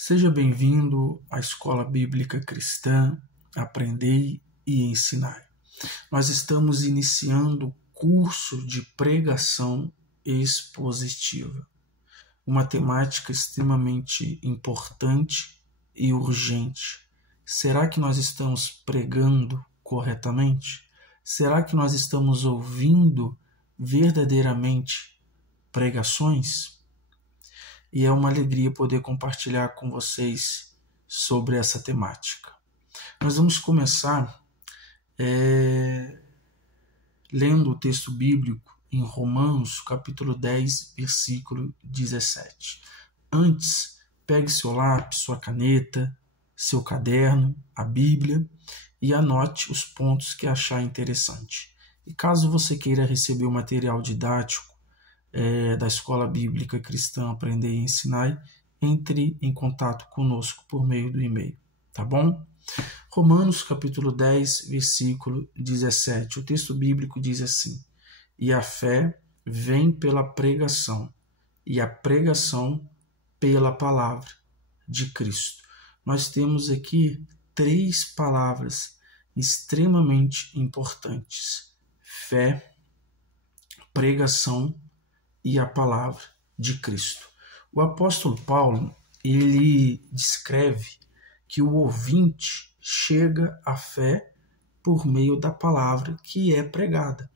Seja bem-vindo à Escola Bíblica Cristã, Aprendei e Ensinai. Nós estamos iniciando o curso de pregação expositiva, uma temática extremamente importante e urgente. Será que nós estamos pregando corretamente? Será que nós estamos ouvindo verdadeiramente pregações? E é uma alegria poder compartilhar com vocês sobre essa temática. Nós vamos começar lendo o texto bíblico em Romanos, capítulo 10, versículo 17. Antes, pegue seu lápis, sua caneta, seu caderno, a Bíblia e anote os pontos que achar interessante. E caso você queira receber o material didático da Escola Bíblica Cristã Aprender e Ensinar, entre em contato conosco por meio do e-mail, tá bom? Romanos capítulo 10, versículo 17. O texto bíblico diz assim: E a fé vem pela pregação, e a pregação pela palavra de Cristo. Nós temos aqui 3 palavras extremamente importantes: fé, pregação e a palavra de Cristo. O apóstolo Paulo, ele descreve que o ouvinte chega à fé por meio da palavra que é pregada.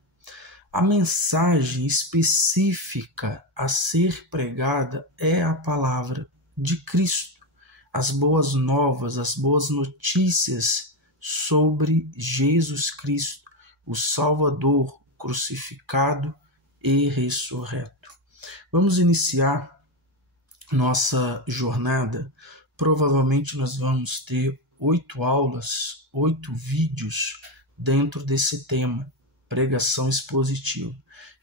A mensagem específica a ser pregada é a palavra de Cristo, as boas novas, as boas notícias sobre Jesus Cristo, o Salvador crucificado e ressurreto. Vamos iniciar nossa jornada. Provavelmente nós vamos ter 8 aulas, 8 vídeos dentro desse tema, pregação expositiva.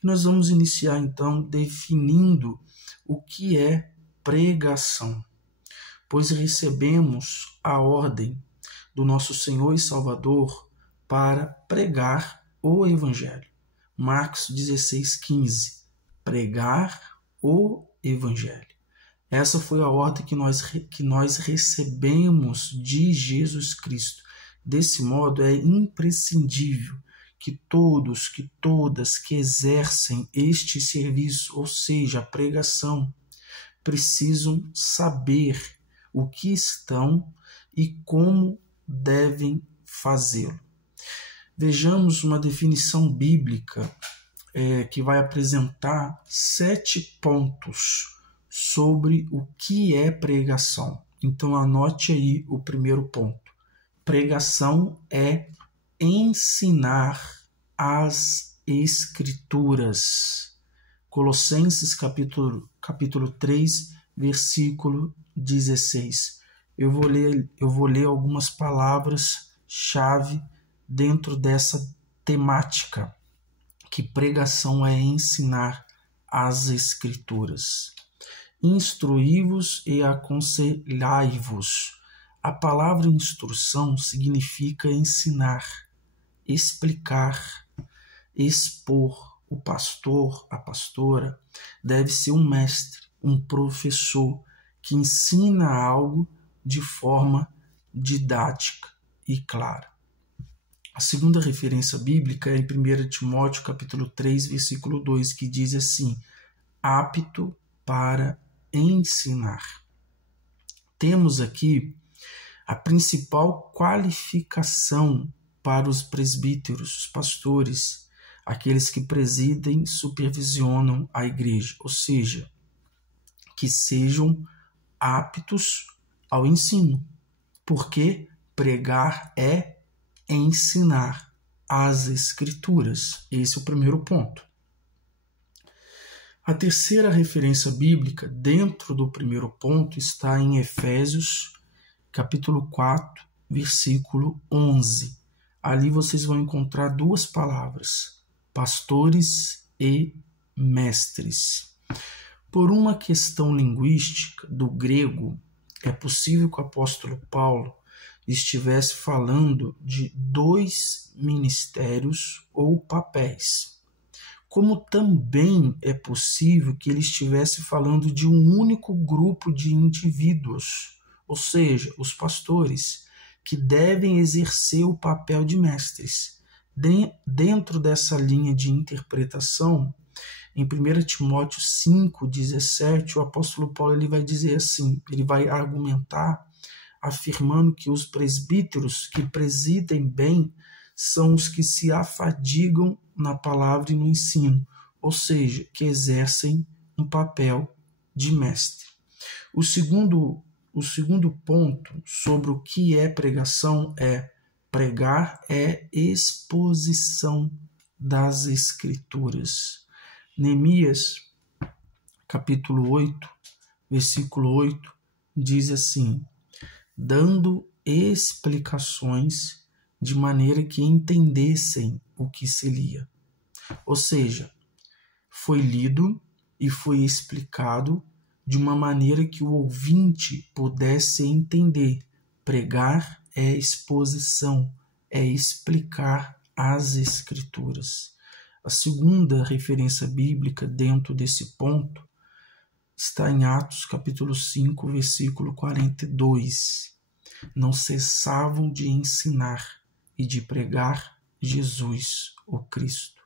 E nós vamos iniciar então definindo o que é pregação, pois recebemos a ordem do nosso Senhor e Salvador para pregar o Evangelho. Marcos 16:15, pregar o Evangelho. Essa foi a ordem que nós recebemos de Jesus Cristo. Desse modo, é imprescindível que todos, que todas que exercem este serviço, ou seja, a pregação, precisam saber o que estão e como devem fazê-lo. Vejamos uma definição bíblica que vai apresentar 7 pontos sobre o que é pregação. Então anote aí o primeiro ponto. Pregação é ensinar as Escrituras. Colossenses capítulo 3, versículo 16. Eu vou ler algumas palavras-chave dentro dessa temática, que pregação é ensinar as Escrituras. Instruí-vos e aconselhai-vos. A palavra instrução significa ensinar, explicar, expor. O pastor, a pastora, deve ser um mestre, um professor que ensina algo de forma didática e clara. A segunda referência bíblica é em 1 Timóteo capítulo 3, versículo 2, que diz assim: apto para ensinar. Temos aqui a principal qualificação para os presbíteros, os pastores, aqueles que presidem, supervisionam a igreja, ou seja, que sejam aptos ao ensino, porque pregar é ensinar as Escrituras. Esse é o primeiro ponto. A terceira referência bíblica dentro do primeiro ponto está em Efésios, capítulo 4, versículo 11. Ali vocês vão encontrar 2 palavras: pastores e mestres. Por uma questão linguística do grego, é possível que o apóstolo Paulo estivesse falando de 2 ministérios ou papéis, como também é possível que ele estivesse falando de um único grupo de indivíduos ou seja, os pastores, que devem exercer o papel de mestres. Dentro dessa linha de interpretação, em 1 Timóteo 5,17, o apóstolo Paulo ele vai dizer assim, ele vai argumentar, afirmando que os presbíteros que presidem bem são os que se afadigam na palavra e no ensino, ou seja, que exercem um papel de mestre. O segundo ponto sobre o que é pregação é: pregar é exposição das Escrituras. Neemias, capítulo 8, versículo 8, diz assim: dando explicações de maneira que entendessem o que se lia. Ou seja, foi lido e foi explicado de uma maneira que o ouvinte pudesse entender. Pregar é exposição, é explicar as Escrituras. A segunda referência bíblica dentro desse ponto está em Atos capítulo 5, versículo 42. Não cessavam de ensinar e de pregar Jesus, o Cristo.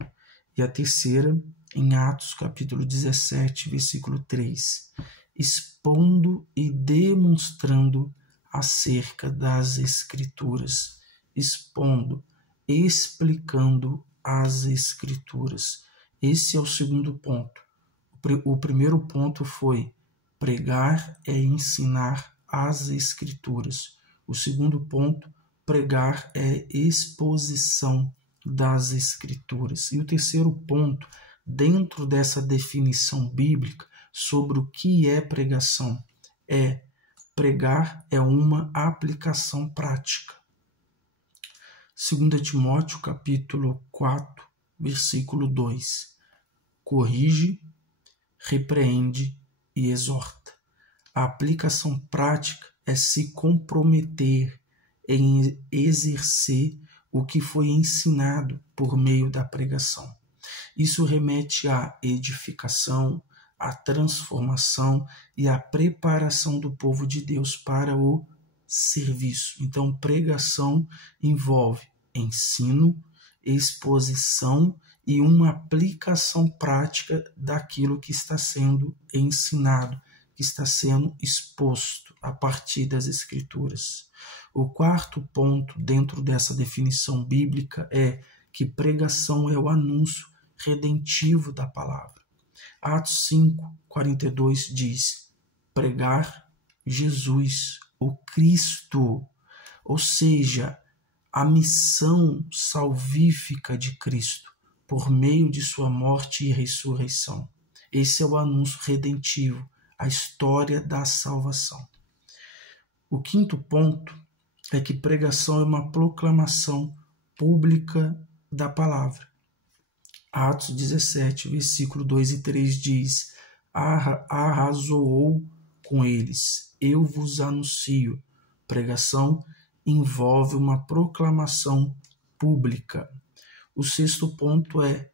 E a terceira, em Atos capítulo 17, versículo 3, expondo e demonstrando acerca das Escrituras, expondo, explicando as Escrituras. Esse é o segundo ponto. O primeiro ponto foi: pregar é ensinar as Escrituras. O segundo ponto: pregar é exposição das Escrituras. E o terceiro ponto, dentro dessa definição bíblica sobre o que é pregação, é: pregar é uma aplicação prática. 2 Timóteo capítulo 4, versículo 2. Corrige, repreende e exorta. A aplicação prática é se comprometer em exercer o que foi ensinado por meio da pregação. Isso remete à edificação, à transformação e à preparação do povo de Deus para o serviço. Então, pregação envolve ensino, exposição e uma aplicação prática daquilo que está sendo ensinado, que está sendo exposto a partir das Escrituras. O quarto ponto dentro dessa definição bíblica é que pregação é o anúncio redentivo da palavra. Atos 5:42 diz: pregar Jesus, o Cristo, ou seja, a missão salvífica de Cristo por meio de sua morte e ressurreição. Esse é o anúncio redentivo, a história da salvação. O quinto ponto é que pregação é uma proclamação pública da palavra. Atos 17, versículo 2 e 3 diz: arrazoou com eles, eu vos anuncio. Pregação envolve uma proclamação pública. O sexto ponto é: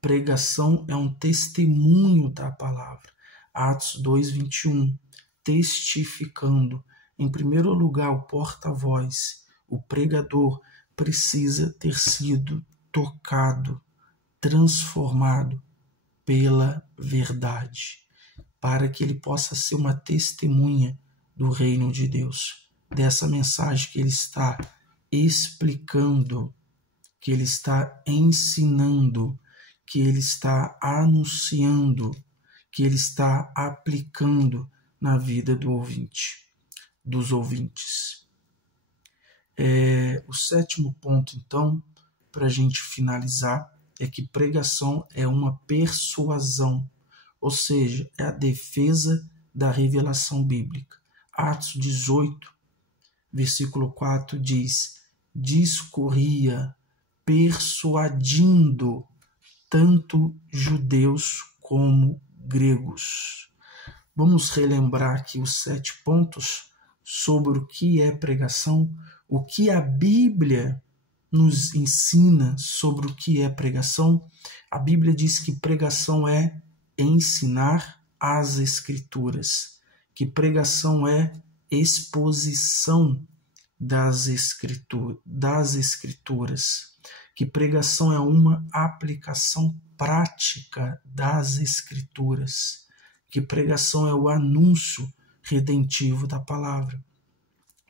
pregação é um testemunho da palavra. Atos 2:21, testificando. Em primeiro lugar, o porta-voz, o pregador, precisa ter sido tocado, transformado pela verdade, para que ele possa ser uma testemunha do reino de Deus, dessa mensagem que ele está explicando, que ele está ensinando, que ele está anunciando, que ele está aplicando na vida do ouvinte, dos ouvintes. O sétimo ponto, então, para a gente finalizar, é que pregação é uma persuasão, ou seja, é a defesa da revelação bíblica. Atos 18, versículo 4 diz: discorria persuadindo tanto judeus como gregos. Vamos relembrar aqui os 7 pontos sobre o que é pregação, o que a Bíblia nos ensina sobre o que é pregação. A Bíblia diz que pregação é ensinar as Escrituras, que pregação é exposição das Escrituras, que pregação é uma aplicação prática das Escrituras, que pregação é o anúncio redentivo da palavra,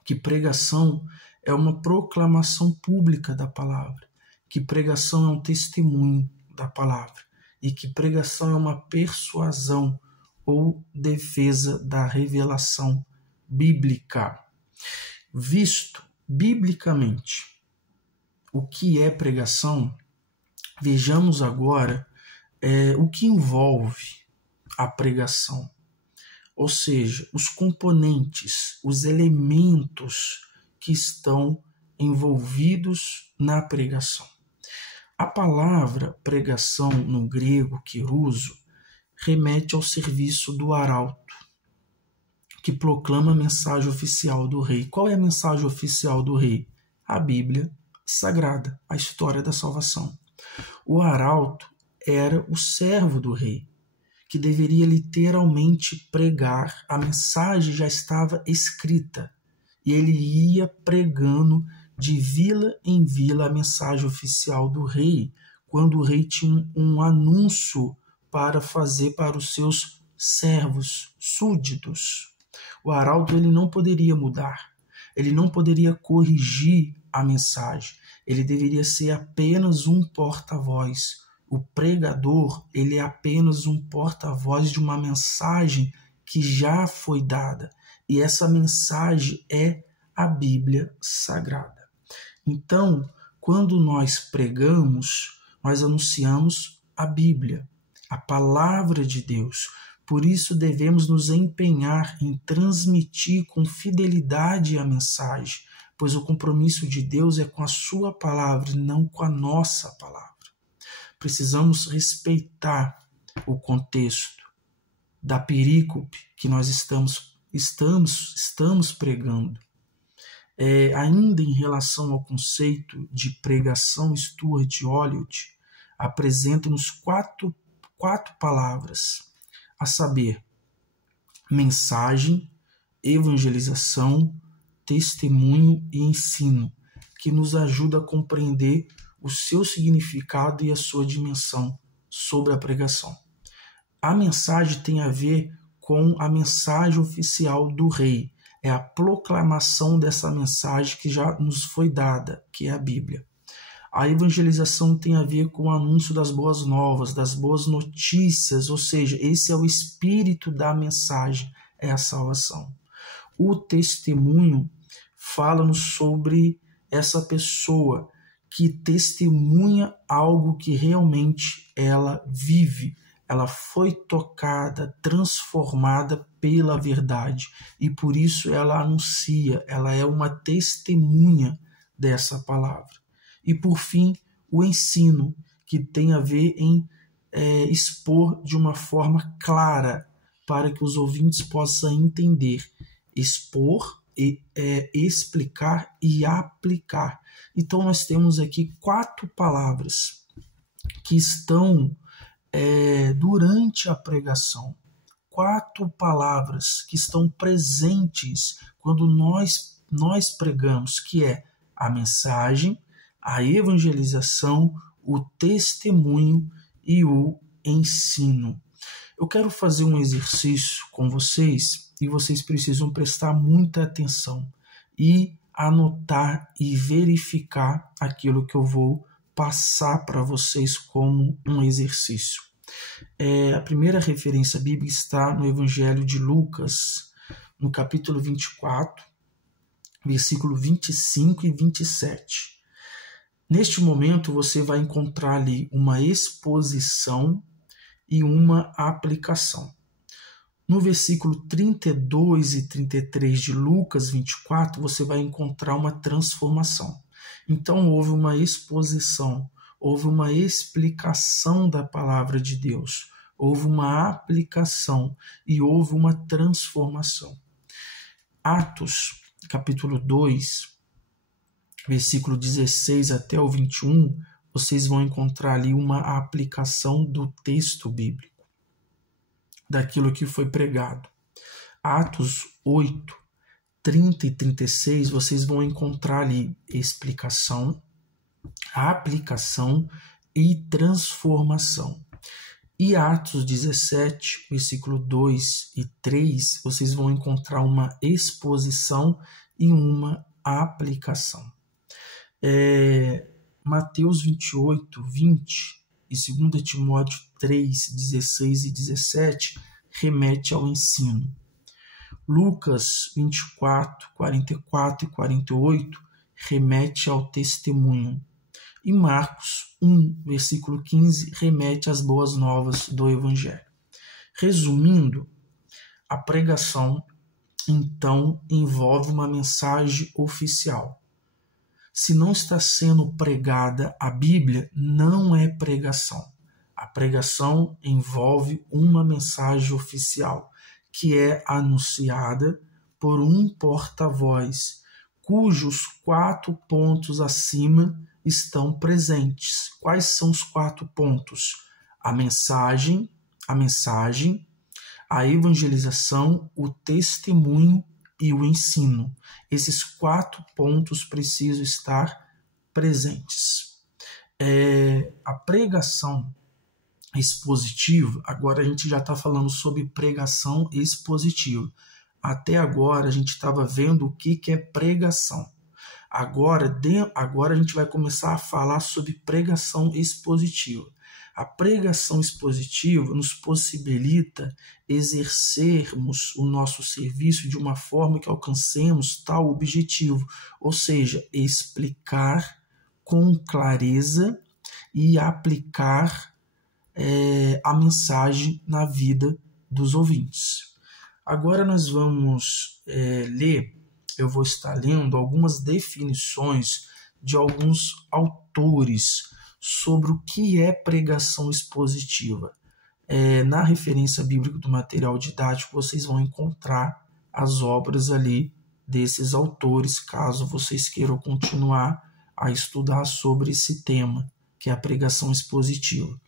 que pregação é uma proclamação pública da palavra, que pregação é um testemunho da palavra e que pregação é uma persuasão ou defesa da revelação bíblica. Visto biblicamente o que é pregação, vejamos agora o que envolve a pregação, ou seja, os componentes, os elementos que estão envolvidos na pregação. A palavra pregação no grego, keruso, remete ao serviço do arauto, que proclama a mensagem oficial do rei. Qual é a mensagem oficial do rei? A Bíblia Sagrada, a história da salvação. O arauto era o servo do rei, que deveria literalmente pregar. A mensagem já estava escrita e ele ia pregando de vila em vila a mensagem oficial do rei, quando o rei tinha um anúncio para fazer para os seus servos, súditos. O arauto ele não poderia mudar, ele não poderia corrigir a mensagem, ele deveria ser apenas um porta-voz. O pregador ele é apenas um porta-voz de uma mensagem que já foi dada, e essa mensagem é a Bíblia Sagrada. Então, quando nós pregamos, nós anunciamos a Bíblia, a palavra de Deus. Por isso devemos nos empenhar em transmitir com fidelidade a mensagem, pois o compromisso de Deus é com a sua palavra e não com a nossa palavra. Precisamos respeitar o contexto da perícope que nós estamos pregando. Ainda em relação ao conceito de pregação, Stuart Olyott apresenta-nos quatro palavras, a saber, mensagem, evangelização, testemunho e ensino, que nos ajuda a compreender o seu significado e a sua dimensão sobre a pregação. A mensagem tem a ver com a mensagem oficial do rei, é a proclamação dessa mensagem que já nos foi dada, que é a Bíblia. A evangelização tem a ver com o anúncio das boas novas, das boas notícias, ou seja, esse é o espírito da mensagem, é a salvação. O testemunho fala-nos sobre essa pessoa que testemunha algo que realmente ela vive. Ela foi tocada, transformada pela verdade e por isso ela anuncia, ela é uma testemunha dessa palavra. E por fim, o ensino, que tem a ver em expor de uma forma clara para que os ouvintes possam entender. Expor, explicar e aplicar. Então nós temos aqui 4 palavras que estão durante a pregação, 4 palavras que estão presentes quando nós pregamos, que é a mensagem, a evangelização, o testemunho e o ensino. Eu quero fazer um exercício com vocês e vocês precisam prestar muita atenção e anotar e verificar aquilo que eu vou passar para vocês como um exercício. A primeira referência bíblica está no Evangelho de Lucas, no capítulo 24, versículo 25 e 27. Neste momento você vai encontrar ali uma exposição e uma aplicação. No versículo 32 e 33 de Lucas 24, você vai encontrar uma transformação. Então houve uma exposição, houve uma explicação da palavra de Deus, houve uma aplicação e houve uma transformação. Atos, capítulo 2, versículo 16 até o 21, vocês vão encontrar ali uma aplicação do texto bíblico, daquilo que foi pregado. Atos 8 30 e 36, vocês vão encontrar ali explicação, aplicação e transformação. E Atos 17, versículo 2 e 3, vocês vão encontrar uma exposição e uma aplicação. Mateus 28, 20 e 2 Timóteo 3, 16 e 17 remete ao ensino. Lucas 24, 44 e 48 remete ao testemunho. E Marcos 1, versículo 15, remete às boas novas do Evangelho. Resumindo, a pregação, então, envolve uma mensagem oficial. Se não está sendo pregada a Bíblia, não é pregação. A pregação envolve uma mensagem oficial, que é anunciada por um porta-voz, cujos 4 pontos acima estão presentes. Quais são os 4 pontos? A mensagem, a evangelização, o testemunho e o ensino. Esses 4 pontos precisam estar presentes. A pregação expositiva, agora a gente já está falando sobre pregação expositiva. Até agora a gente estava vendo o que é pregação. Agora a gente vai começar a falar sobre pregação expositiva. A pregação expositiva nos possibilita exercermos o nosso serviço de uma forma que alcancemos tal objetivo, ou seja, explicar com clareza e aplicar a mensagem na vida dos ouvintes. Agora nós vamos ler. Eu vou estar lendo algumas definições de alguns autores sobre o que é pregação expositiva. Na referência bíblica do material didático, vocês vão encontrar as obras ali desses autores, caso vocês queiram continuar a estudar sobre esse tema, que é a pregação expositiva.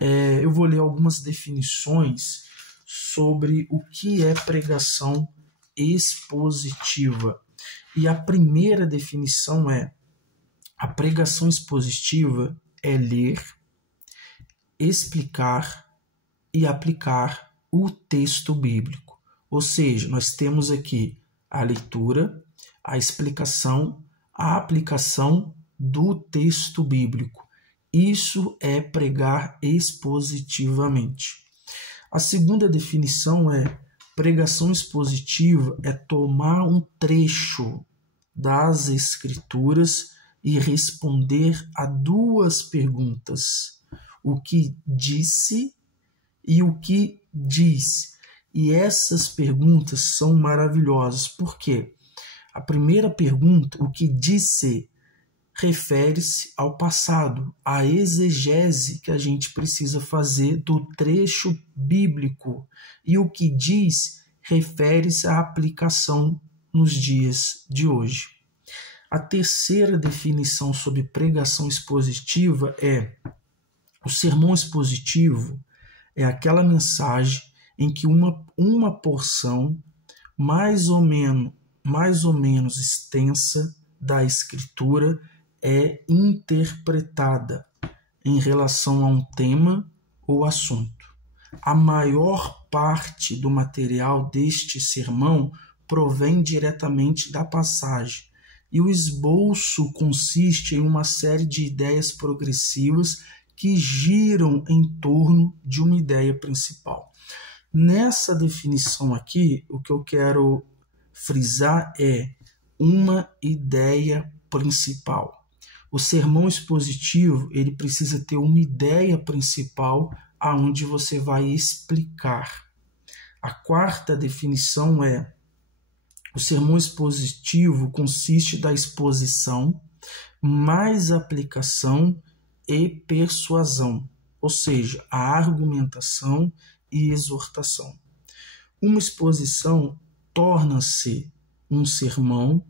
Eu vou ler algumas definições sobre o que é pregação expositiva. E a primeira definição é: a pregação expositiva é ler, explicar e aplicar o texto bíblico. Ou seja, nós temos aqui a leitura, a explicação, a aplicação do texto bíblico. Isso é pregar expositivamente. A segunda definição é: pregação expositiva é tomar um trecho das Escrituras e responder a 2 perguntas: o que disse e o que diz. E essas perguntas são maravilhosas. Por quê? A primeira pergunta, o que disse, refere-se ao passado, à exegese que a gente precisa fazer do trecho bíblico. E o que diz refere-se à aplicação nos dias de hoje. A terceira definição sobre pregação expositiva é: o sermão expositivo é aquela mensagem em que uma porção mais ou menos extensa da Escritura é interpretada em relação a um tema ou assunto. A maior parte do material deste sermão provém diretamente da passagem, e o esboço consiste em uma série de ideias progressivas que giram em torno de uma ideia principal. Nessa definição aqui, o que eu quero frisar é uma ideia principal. O sermão expositivo, ele precisa ter uma ideia principal aonde você vai explicar. A quarta definição é: o sermão expositivo consiste da exposição mais aplicação e persuasão, ou seja, a argumentação e exortação. Uma exposição torna-se um sermão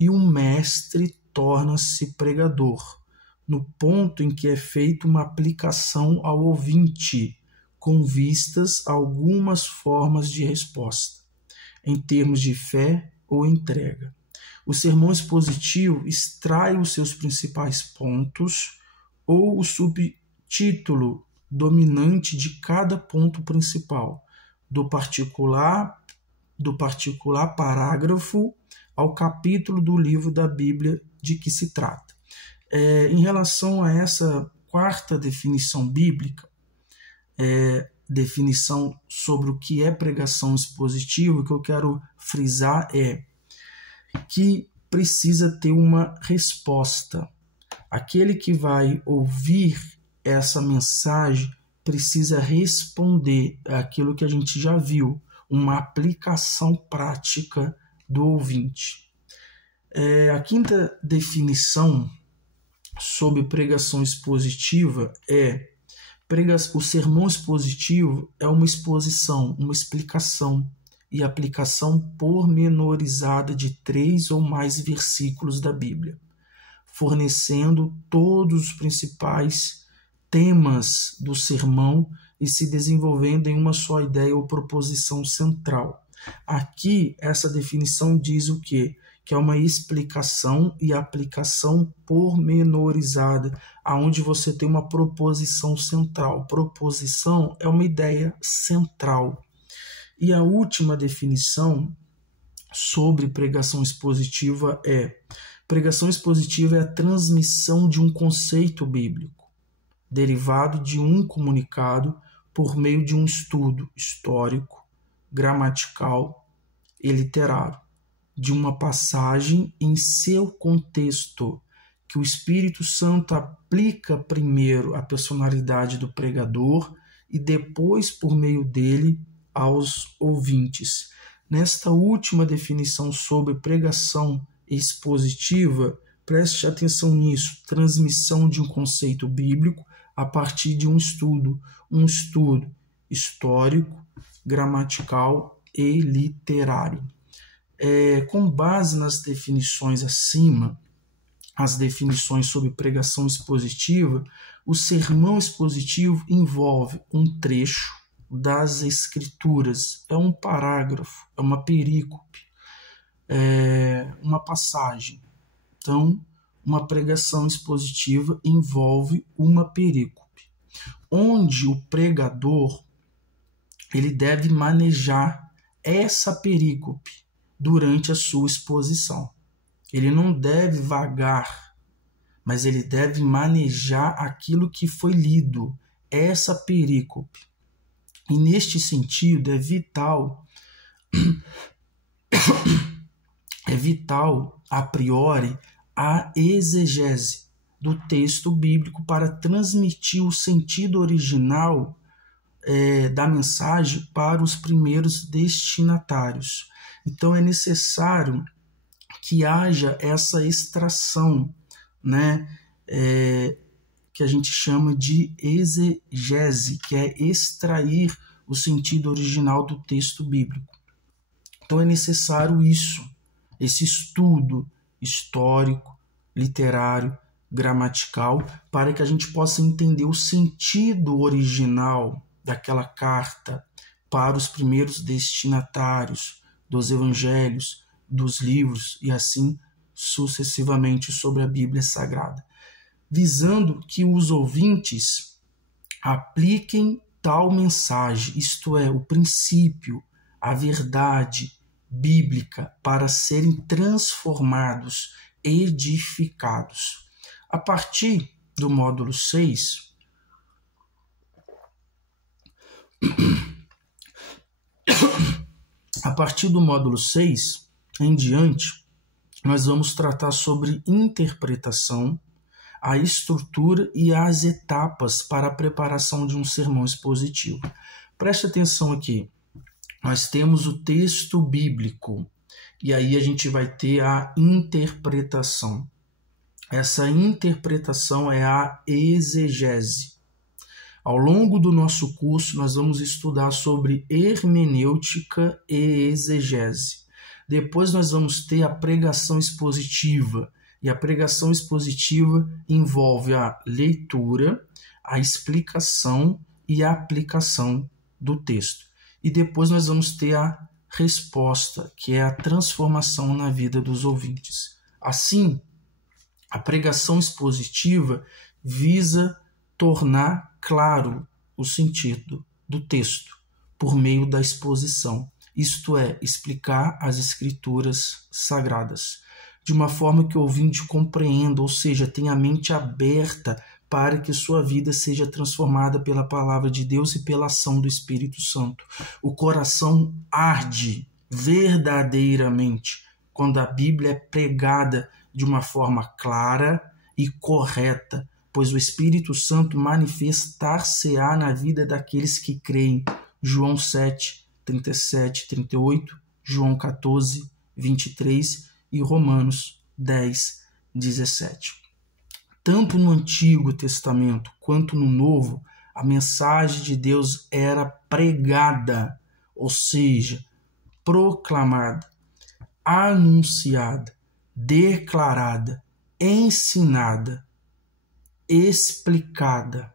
e um mestre torna-se pregador, no ponto em que é feita uma aplicação ao ouvinte, com vistas a algumas formas de resposta, em termos de fé ou entrega. O sermão expositivo extrai os seus principais pontos ou o subtítulo dominante de cada ponto principal, do particular parágrafo ao capítulo do livro da Bíblia de que se trata. Em relação a essa quarta definição bíblica, definição sobre o que é pregação expositiva, o que eu quero frisar é que precisa ter uma resposta. Aquele que vai ouvir essa mensagem precisa responder àquilo que a gente já viu, uma aplicação prática do ouvinte. A quinta definição sobre pregação expositiva é: o sermão expositivo é uma exposição, uma explicação e aplicação pormenorizada de 3 ou mais versículos da Bíblia, fornecendo todos os principais temas do sermão e se desenvolvendo em uma só ideia ou proposição central. Aqui, essa definição diz o quê? Que é uma explicação e aplicação pormenorizada, aonde você tem uma proposição central. Proposição é uma ideia central. E a última definição sobre pregação expositiva é: pregação expositiva é a transmissão de um conceito bíblico, derivado de um comunicado por meio de um estudo histórico, gramatical e literário, de uma passagem em seu contexto, que o Espírito Santo aplica primeiro à personalidade do pregador e depois, por meio dele, aos ouvintes. Nesta última definição sobre pregação expositiva, preste atenção nisso: transmissão de um conceito bíblico a partir de um estudo histórico, gramatical e literário. Com base nas definições acima, as definições sobre pregação expositiva, o sermão expositivo envolve um trecho das Escrituras, é um parágrafo, é uma perícope, uma passagem. Então, uma pregação expositiva envolve uma perícope, onde o pregador ele deve manejar essa perícope durante a sua exposição. Ele não deve vagar, mas ele deve manejar aquilo que foi lido, essa perícope. E neste sentido é vital a priori a exegese do texto bíblico para transmitir o sentido original da mensagem para os primeiros destinatários. Então é necessário que haja essa extração, que a gente chama de exegese, que é extrair o sentido original do texto bíblico. Então é necessário esse estudo histórico, literário, gramatical, para que a gente possa entender o sentido original daquela carta para os primeiros destinatários dos evangelhos, dos livros e assim sucessivamente sobre a Bíblia Sagrada, visando que os ouvintes apliquem tal mensagem, isto é, o princípio, a verdade bíblica, para serem transformados, edificados. A partir do módulo 6, em diante, nós vamos tratar sobre interpretação, a estrutura e as etapas para a preparação de um sermão expositivo. Preste atenção aqui. Nós temos o texto bíblico e aí a gente vai ter a interpretação. Essa interpretação é a exegese. Ao longo do nosso curso, nós vamos estudar sobre hermenêutica e exegese. Depois nós vamos ter a pregação expositiva. E a pregação expositiva envolve a leitura, a explicação e a aplicação do texto. E depois nós vamos ter a resposta, que é a transformação na vida dos ouvintes. Assim, a pregação expositiva visa tornar claro o sentido do texto por meio da exposição, isto é, explicar as escrituras sagradas, de uma forma que o ouvinte compreenda, ou seja, tenha a mente aberta para que sua vida seja transformada pela palavra de Deus e pela ação do Espírito Santo. O coração arde verdadeiramente quando a Bíblia é pregada de uma forma clara e correta, pois o Espírito Santo manifestar-se-á na vida daqueles que creem. João 7, 37, 38, João 14, 23 e Romanos 10, 17. Tanto no Antigo Testamento quanto no Novo, a mensagem de Deus era pregada, ou seja, proclamada, anunciada, declarada, ensinada, explicada.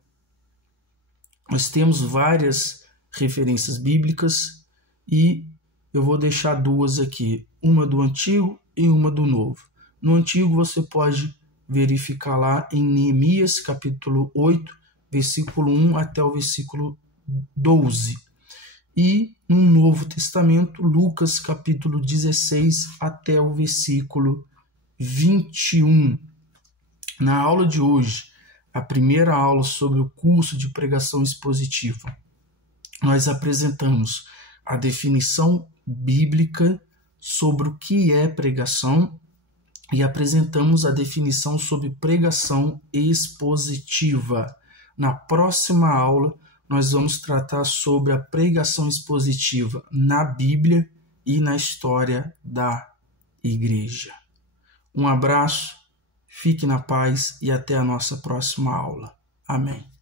Nós temos várias referências bíblicas e eu vou deixar duas aqui, uma do Antigo e uma do Novo. No Antigo você pode verificar lá em Neemias capítulo 8, versículo 1 até o versículo 12. E no Novo Testamento, Lucas capítulo 16 até o versículo 21. Na aula de hoje, a primeira aula sobre o curso de pregação expositiva, nós apresentamos a definição bíblica sobre o que é pregação e apresentamos a definição sobre pregação expositiva. Na próxima aula, nós vamos tratar sobre a pregação expositiva na Bíblia e na história da igreja. Um abraço, fique na paz e até a nossa próxima aula. Amém.